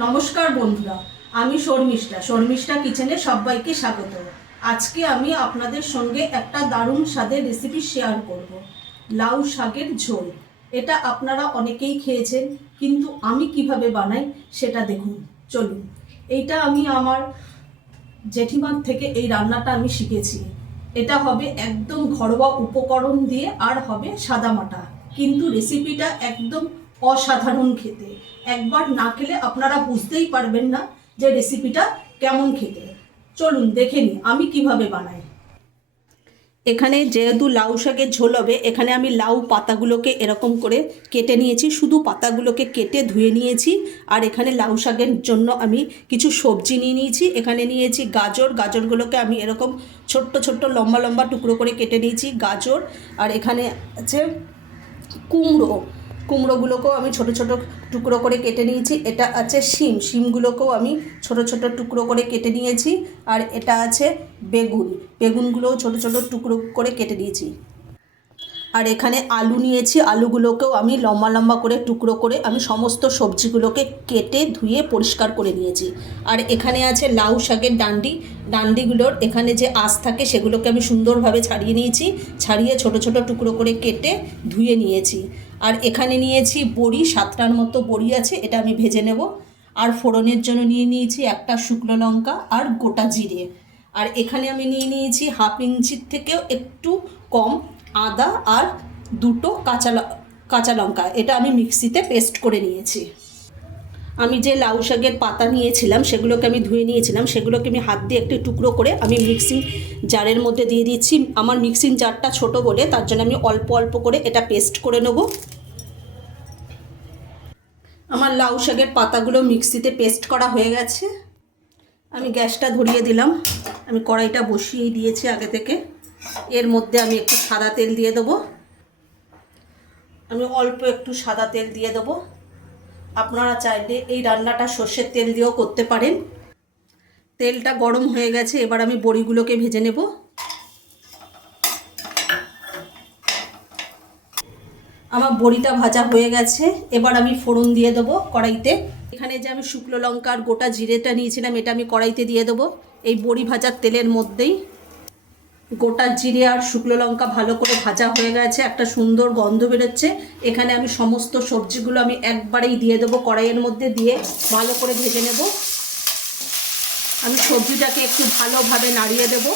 নমস্কার বন্ধুরা, আমি শর্মিষ্ঠা কিচেনে সবাইকে স্বাগত। আজকে আমি আপনাদের সঙ্গে একটা দারুণ স্বাদের রেসিপি শেয়ার করব। লাউ শাকের ঝোল। এটা আপনারা অনেকেই খেয়েছেন, কিন্তু আমি কিভাবে বানাই সেটা দেখুন। চলুন, এইটা আমি আমার জেঠিমার থেকে এই রান্নাটা আমি শিখেছি। এটা হবে একদম ঘরোয়া উপকরণ দিয়ে, আর হবে সাদামাটা, কিন্তু রেসিপিটা একদম অসাধারণ খেতে। একবার না খেলে আপনারা বুঝতেই পারবেন না যে রেসিপিটা কেমন খেতে। চলুন দেখে নিই আমি কিভাবে বানাই। এখানে যেহেতু লাউ শাকের ঝোল হবে, এখানে আমি লাউ পাতাগুলোকে এরকম করে কেটে নিয়েছি, শুধু পাতাগুলোকে কেটে ধুয়ে নিয়েছি। আর এখানে লাউ শাকের জন্য আমি কিছু সবজি নিয়ে নিয়েছি। এখানে নিয়েছি গাজরগুলোকে আমি এরকম ছোট্ট ছোট্ট লম্বা লম্বা টুকরো করে কেটে নিয়েছি গাজর। আর এখানে আছে কুমড়োগুলোকেও আমি ছোট ছোট টুকরো করে কেটে নিয়েছি। এটা আছে শিমগুলোকেও আমি ছোট ছোট টুকরো করে কেটে নিয়েছি। আর এটা আছে বেগুনগুলোও ছোট ছোট টুকরো করে কেটে নিয়েছি। আর এখানে আলু নিয়েছি, আলুগুলোকেও আমি লম্বা লম্বা করে টুকরো করে আমি সমস্ত সবজিগুলোকে কেটে ধুয়ে পরিষ্কার করে নিয়েছি। আর এখানে আছে লাউ শাকের ডান্ডিগুলোর এখানে যে আঁশ থাকে সেগুলোকে আমি সুন্দরভাবে ছাড়িয়ে নিয়েছি, ছাড়িয়ে ছোট ছোট টুকরো করে কেটে ধুয়ে নিয়েছি। আর এখানে নিয়েছি বড়ি, 7টার মতো বড়ি আছে, এটা আমি ভেজে নেব। আর ফোড়নের জন্য নিয়ে নিয়েছি একটা শুকনো লঙ্কা আর গোটা জিরে। আর এখানে আমি নিয়ে নিয়েছি 1/2 ইঞ্চির থেকেও একটু কম আদা আর দুটো কাঁচা লঙ্কা। এটা আমি মিক্সিতে পেস্ট করে নিয়েছি। আমি যে লাউ শাকের পাতা নিয়েছিলাম সেগুলোকে আমি ধুয়ে নিয়েছিলাম, সেগুলোকে আমি হাত দিয়ে একটু টুকরো করে আমি মিক্সিং জারের মধ্যে দিয়ে দিচ্ছি। আমার মিক্সিং জারটা ছোট বলে তার জন্য আমি অল্প অল্প করে এটা পেস্ট করে নেব। আমার লাউ শাকের পাতাগুলো মিক্সিতে পেস্ট করা হয়ে গেছে। আমি গ্যাসটা ধরিয়ে দিলাম, আমি কড়াইটা বসিয়েই দিয়েছি আগে থেকে। এর মধ্যে আমি একটু সাদা তেল দিয়ে দেবো। আমি অল্প একটু সাদা তেল দিয়ে দেবো। আপনারা চাইলে এই রান্নাটা সর্ষের তেল দিয়েও করতে পারেন। তেলটা গরম হয়ে গেছে, এবার আমি বড়িগুলোকে ভেজে নেব। আমার বড়িটা ভাজা হয়ে গেছে, এবার আমি ফোড়ন দিয়ে দেবো কড়াইতে। এখানে যে আমি শুকনো লঙ্কা আর গোটা জিরেটা নিয়েছিলাম এটা আমি কড়াইতে দিয়ে দেবো এই বড়ি ভাজার তেলের মধ্যেই। গোটা জিরে আর শুকনো লঙ্কা ভালো করে ভাজা হয়ে গেছে, একটা সুন্দর গন্ধ বেরোচ্ছে। এখানে আমি সমস্ত সবজিগুলো আমি একবারেই দিয়ে দেবো কড়াইয়ের মধ্যে, দিয়ে ভালো করে ভেজে নেব। আমি সবজিটাকে একটু ভালোভাবে নাড়িয়ে দেব।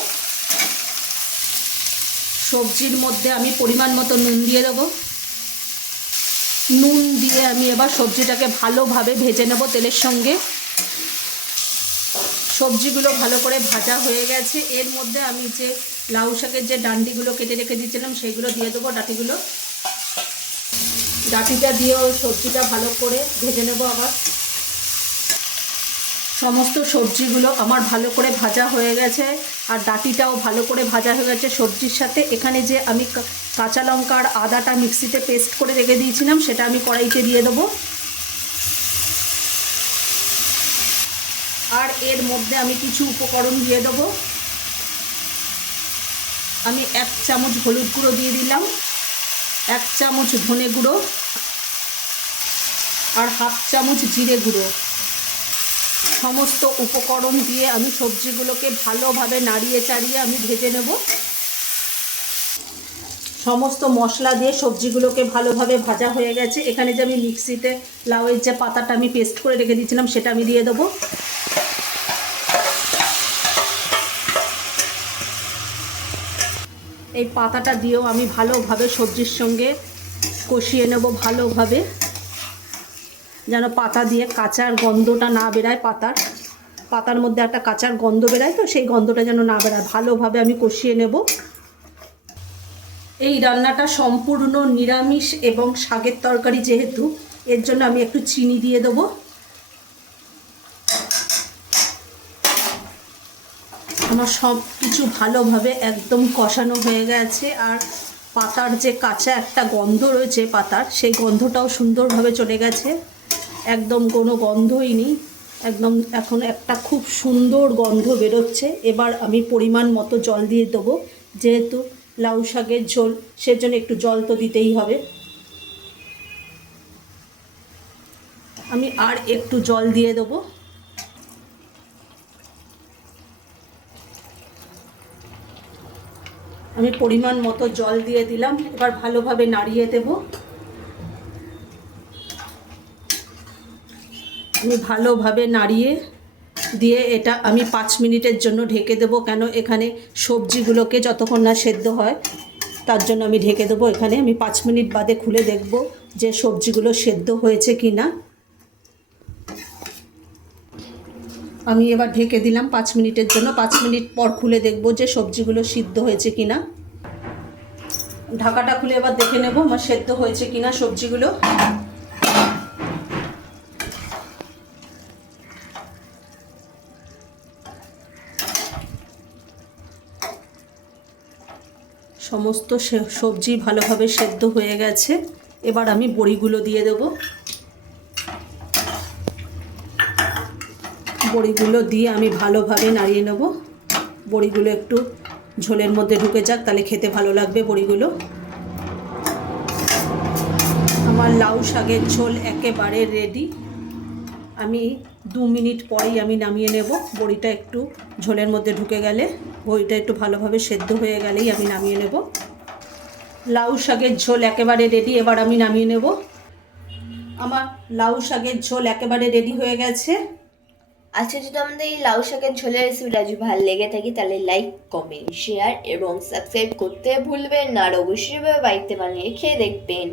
সবজির মধ্যে আমি পরিমাণ মতো নুন দিয়ে দেবো। নুন দিয়ে আমি এবার সবজিটাকে ভালোভাবে ভেজে নেব তেলের সঙ্গে। সবজিগুলো ভালো করে ভাজা হয়ে গেছে, এর মধ্যে আমি যে লাউ শাকের যে ডান্ডিগুলো কেটে রেখে দিয়েছিলাম সেইগুলো দিয়ে দেবো। ডাঁটিটা দিয়েও সবজিটা ভালো করে ভেজে নেব। আবার সমস্ত সবজিগুলো আমার ভালো করে ভাজা হয়ে গেছে, আর ডাঁটিটাও ভালো করে ভাজা হয়ে গেছে সবজির সাথে। এখানে যে আমি কাঁচা লঙ্কা আর আদাটা মিক্সিতে পেস্ট করে রেখে দিয়েছিলাম সেটা আমি কড়াইতে দিয়ে দেবো। আর এর মধ্যে আমি কিছু উপকরণ দিয়ে দেবো। আমি 1 চামচ হলুদ গুঁড়ো দিয়ে দিলাম, 1 চামচ ধনে গুঁড়ো আর 1/2 চামচ জিরে গুঁড়ো। সমস্ত উপকরণ দিয়ে আমি সবজিগুলোকে ভালোভাবে নাড়িয়ে চাড়িয়ে আমি ভেজে নেব। সমস্ত মশলা দিয়ে সবজিগুলোকে ভালোভাবে ভাজা হয়ে গেছে। এখানে যে আমি মিক্সিতে লাউয়ের যে পাতাটা আমি পেস্ট করে রেখে দিয়েছিলাম সেটা আমি দিয়ে দেবো। এই পাতাটা দিয়েও আমি ভালোভাবে সবজির সঙ্গে কষিয়ে নেব, ভালোভাবে, যেন পাতা দিয়ে কাঁচার গন্ধটা না বেরায়। পাতার মধ্যে একটা কাঁচার গন্ধ বেরায়, তো সেই গন্ধটা যেন না বেরায়। ভালোভাবে আমি কষিয়ে নেব। এই রান্নাটা সম্পূর্ণ নিরামিষ এবং শাকের তরকারি যেহেতু, এর জন্য আমি একটু চিনি দিয়ে দেবো। আমার সব কিছু ভালোভাবে একদম কষানো হয়ে গেছে, আর পাতার যে কাঁচা একটা গন্ধ রয়েছে পাতার, সেই গন্ধটাও সুন্দরভাবে চলে গেছে। একদম কোনো গন্ধই নেই, একদম এখন একটা খুব সুন্দর গন্ধ বেরোচ্ছে। এবার আমি পরিমাণ মতো জল দিয়ে দেবো, যেহেতু লাউ শাকের ঝোল সেজন্য একটু জল তো দিতেই হবে। আমি আর একটু জল দিয়ে দেবো। আমি পরিমাণ মতো জল দিয়ে দিলাম। এবার ভালোভাবে নাড়িয়ে দেব। আমি ভালোভাবে নাড়িয়ে দিয়ে এটা আমি 5 মিনিটের জন্য ঢেকে দেবো, কেন এখানে সবজিগুলোকে যতক্ষণ না সেদ্ধ হয় তার জন্য আমি ঢেকে দেবো। এখানে আমি 5 মিনিট বাদে খুলে দেখব যে সবজিগুলো সেদ্ধ হয়েছে কি না। আমি এবার ঢেকে দিলাম 5 মিনিটের জন্য। 5 মিনিট পর খুলে দেখব যে সবজিগুলো সিদ্ধ হয়েছে কি না। ঢাকাটা খুলে এবার দেখে নেব আমার সেদ্ধ হয়েছে কি না সবজিগুলো। সমস্ত সবজি ভালোভাবে সেদ্ধ হয়ে গেছে। এবার আমি বড়িগুলো দিয়ে দেব। বড়িগুলো দিয়ে আমি ভালোভাবে নাড়িয়ে নেব। বড়িগুলো একটু ঝোলের মধ্যে ঢুকে যাক, তাহলে খেতে ভালো লাগবে বড়িগুলো। আমার লাউ শাকের ঝোল একেবারে রেডি। আমি 2 মিনিট পরেই আমি নামিয়ে নেব। বড়িটা একটু ঝোলের মধ্যে ঢুকে গেলে, বড়িটা একটু ভালোভাবে সেদ্ধ হয়ে গেলেই আমি নামিয়ে নেব। লাউ শাকের ঝোল একেবারে রেডি। এবার আমি নামিয়ে নেব। আমার লাউ শাকের ঝোল একেবারে রেডি হয়ে গেছে। আচ্ছা, যদি আমাদের এই লাউ শাকের ঝোলের রেসিপিটা যদি ভালো লেগে থাকে তাহলে লাইক, কমেন্ট, শেয়ার এবং সাবস্ক্রাইব করতে ভুলবেন না। আর অবশ্যই বাড়িতে বানিয়ে খেয়ে দেখবেন।